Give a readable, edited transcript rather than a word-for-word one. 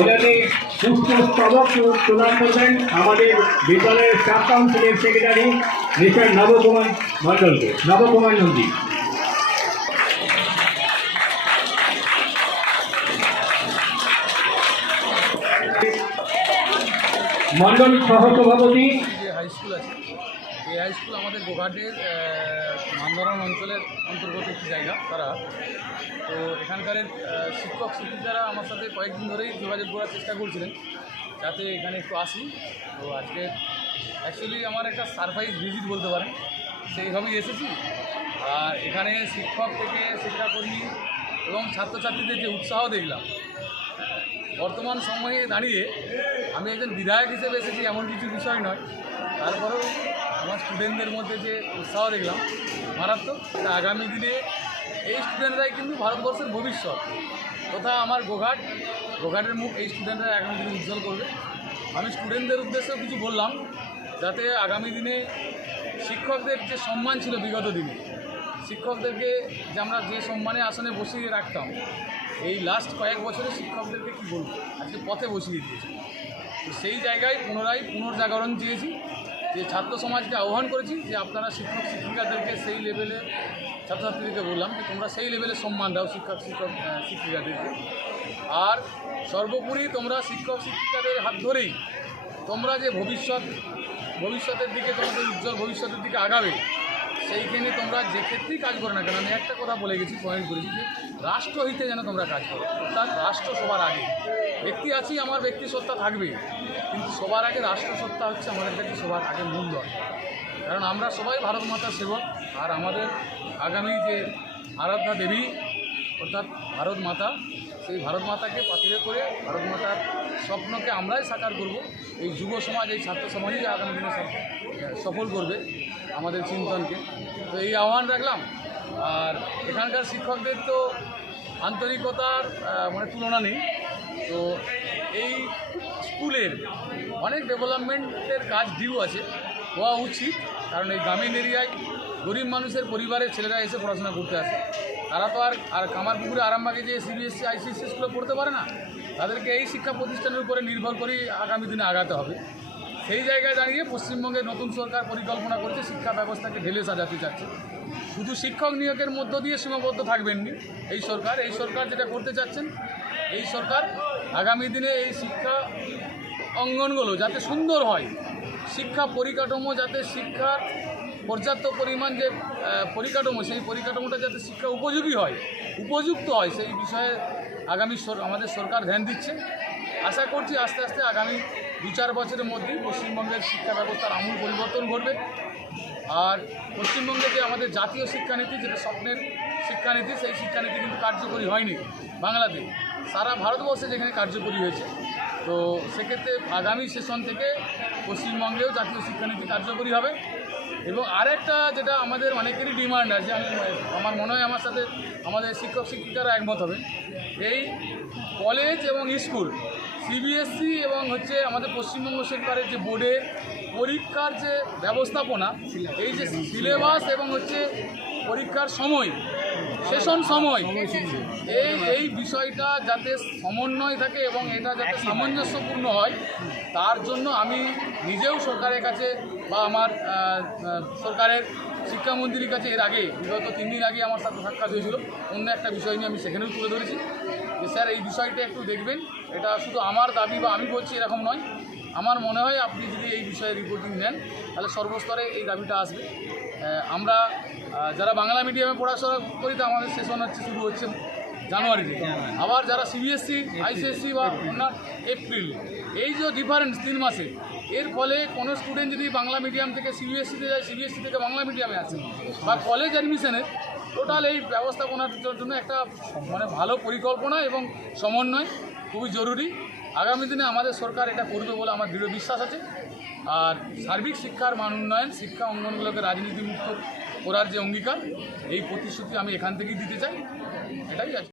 ওনাকে পুষ্পস্তবক প্রদান করবেন আমাদের বিদ্যালয়ের স্টাফ কাউন্সিলের সেক্রেটারি মিস্টার নবকুমার মণ্ডলকে। নবকুমার নন্দী। মণ্ডল সহসভাপতি। যে হাই স্কুল আছে এই হাই স্কুল আমাদের গোঘাটের মানধরণ অঞ্চলের অন্তর্গত একটি জায়গা তারা। তো এখানকার শিক্ষক শিক্ষিকারা আমার সাথে কয়েকদিন ধরেই যোগাযোগ করার চেষ্টা করছিলেন যাতে এখানে একটু আসি। তো আজকে অ্যাকচুয়ালি আমার একটা সারপ্রাইজ ভিজিট বলতে পারেন, সেইভাবেই এসেছি। আর এখানে শিক্ষক থেকে শিক্ষাকর্মী এবং ছাত্রছাত্রীদের যে উৎসাহ দেখলাম, বর্তমান সময়ে দাঁড়িয়ে আমি একজন বিধায়ক হিসেবে এসেছি এমন কিছু বিষয় নয়, তারপরেও আমার স্টুডেন্টদের মধ্যে যে উৎসাহ দেখলাম মারাত্মক। আগামী দিনে এই স্টুডেন্টরাই কিন্তু ভারতবর্ষের ভবিষ্যৎ তথা আমার গোঘাটের মুখ এই স্টুডেন্টরা আগামী দিনে উজ্জ্বল করবে। আমি স্টুডেন্টদের উদ্দেশ্যেও কিছু বললাম যাতে আগামী দিনে শিক্ষকদের যে সম্মান ছিল বিগত দিনে, শিক্ষকদেরকে যে আমরা যে সম্মানে আসনে বসিয়ে রাখতাম, এই লাস্ট কয়েক বছরে শিক্ষকদেরকে কী বলবো আজকে পথে বসিয়ে দিয়েছে। তো সেই জায়গায় পুনর্জাগরণ চেয়েছি, যে ছাত্র সমাজকে আহ্বান করেছি যে আপনারা শিক্ষক শিক্ষিকাদেরকে সেই লেভেলে, ছাত্রছাত্রীদেরকে বললাম যে তোমরা সেই লেভেলে সম্মান দাও শিক্ষিকাদেরকে। আর সর্বোপরি তোমরা শিক্ষক শিক্ষিকাদের হাত ধরেই তোমরা যে ভবিষ্যতের দিকে, তোমাদের উজ্জ্বল ভবিষ্যতের দিকে আগাবে, সেইখানে তোমরা যে ক্ষেত্রেই কাজ করো না কেন, আমি একটা কথা বলে গেছি, পয়েন্ট করেছি যে রাষ্ট্রহিতে যেন তোমরা কাজ করো, অর্থাৎ রাষ্ট্র সবার আগে। ব্যক্তি আছি, আমার ব্যক্তি সত্তা থাকবে, কিন্তু সবার আগে রাষ্ট্রসত্তা হচ্ছে আমাদের কাছে সবার আগে মূল্যবান। কারণ আমরা সবাই ভারত মাতার সেবক, আর আমাদের আগামী যে আরাধ্যা দেবী অর্থাৎ ভারত মাতা, সেই ভারত মাতাকে পাথরে করে ভারত মাতার স্বপ্নকে আমরাই সাকার করব। এই যুব সমাজ, এই ছাত্র সমাজই আগামী দিনে সফল করবে আমাদের চিন্তনকে। তো এই আহ্বান রাখলাম। আর এখানকার শিক্ষকদের তো আন্তরিকতার তুলনা নেই। তো এই স্কুলের অনেক ডেভেলপমেন্টের কাজ ডিউ আছে, হওয়া উচিত। কারণ এই গ্রামীণ এরিয়ায় গরিব মানুষের পরিবারের ছেলেরা এসে পড়াশোনা করতে আসে, তারা তো আর কামারপুকুরে আরামবাগে যে সিবিএসসি আইসিএসসি স্কুলে পড়তে পারে না, তাদেরকে এই শিক্ষা প্রতিষ্ঠানের উপরে নির্ভর করেই আগামী দিনে আগাতে হবে। সেই জায়গায় দাঁড়িয়ে পশ্চিমবঙ্গের নতুন সরকার পরিকল্পনা করেছে শিক্ষা ব্যবস্থাকে ঢেলে সাজাতে চাচ্ছে। শুধু শিক্ষক নিয়োগের মধ্য দিয়ে সীমাবদ্ধ থাকবেননি এই সরকার যেটা করতে চাচ্ছেন, এই সরকার আগামী দিনে এই শিক্ষা অঙ্গনগুলো যাতে সুন্দর হয়, শিক্ষা পরিকাঠামো যাতে শিক্ষার পর্যাপ্ত পরিমাণ যে পরিকাঠামো, সেই পরিকাঠামোটা যাতে শিক্ষা উপযোগী হয়, উপযুক্ত হয়, সেই বিষয়ে আগামী আমাদের সরকার ধ্যান দিচ্ছে। আশা করছি আস্তে আস্তে আগামী 2-4 বছরের মধ্যেই পশ্চিমবঙ্গের শিক্ষা ব্যবস্থার আমূল পরিবর্তন ঘটবে। আর পশ্চিমবঙ্গে যে আমাদের জাতীয় শিক্ষানীতি, যেটা স্বপ্নের শিক্ষানীতি, সেই শিক্ষানীতি কিন্তু কার্যকরী হয়নি বাংলাতে, সারা ভারতবর্ষে যেখানে কার্যকরী হয়েছে। তো সেক্ষেত্রে আগামী সেশন থেকে পশ্চিমবঙ্গেও জাতীয় শিক্ষানীতি কার্যকরী হবে। এবং আরেকটা যেটা আমাদের অনেকেরই ডিমান্ড আছে, আমার মনে হয় আমার সাথে আমাদের শিক্ষক শিক্ষিকারা একমত হবে, এই কলেজ এবং স্কুল সিবিএসসি এবং আমাদের পশ্চিমবঙ্গ সরকারের যে বোর্ডের পরীক্ষার যে ব্যবস্থাপনা, এই যে সিলেবাস এবং পরীক্ষার সময়, সেশন সময়, এই বিষয়টা যাতে সমন্বয় থাকে এবং এটা যাতে সামঞ্জস্যপূর্ণ হয়, তার জন্য আমি নিজেও সরকারের কাছে বা আমার সরকারের শিক্ষামন্ত্রীর কাছে এর আগে বিগত 3 দিন আগে আমার সাথে সাক্ষাৎ হয়েছিল অন্য একটা বিষয় নিয়ে, আমি সেখানেও তুলে ধরেছি যে স্যার এই বিষয়টা একটু দেখবেন। এটা শুধু আমার দাবি বা আমি বলছি এরকম নয়, আমার মনে হয় আপনি যদি এই বিষয়ে রিপোর্টিং নেন তাহলে সর্বস্তরে এই দাবিটা আসবে। আমরা যারা বাংলা মিডিয়ামে পড়াশোনা করি, তো আমাদের সেশন শুরু হচ্ছে জানুয়ারিতে, আবার যারা সিবিএসসি আইসিএসসি বা অন্য এপ্রিল, এই যে ডিফারেন্স 3 মাসে, এর ফলে কোনো স্টুডেন্ট যদি বাংলা মিডিয়াম থেকে সিবিএসসিতে যায়, সিবিএসসি থেকে বাংলা মিডিয়ামে আসে, বা কলেজ অ্যাডমিশনের টোটাল এই ব্যবস্থাপনার জন্য একটা ভালো পরিকল্পনা এবং সমন্বয় খুবই জরুরি। আগামী দিনে আমাদের সরকার এটা করবে বলে আমার দৃঢ় বিশ্বাস আছে। আর সার্বিক শিক্ষার মান উন্নয়ন, শিক্ষা অঙ্গনগুলোকে রাজনীতিমুক্ত করার যে অঙ্গীকার, এই প্রতিশ্রুতি আমি এখান থেকেই দিতে চাই, এটাই আছে।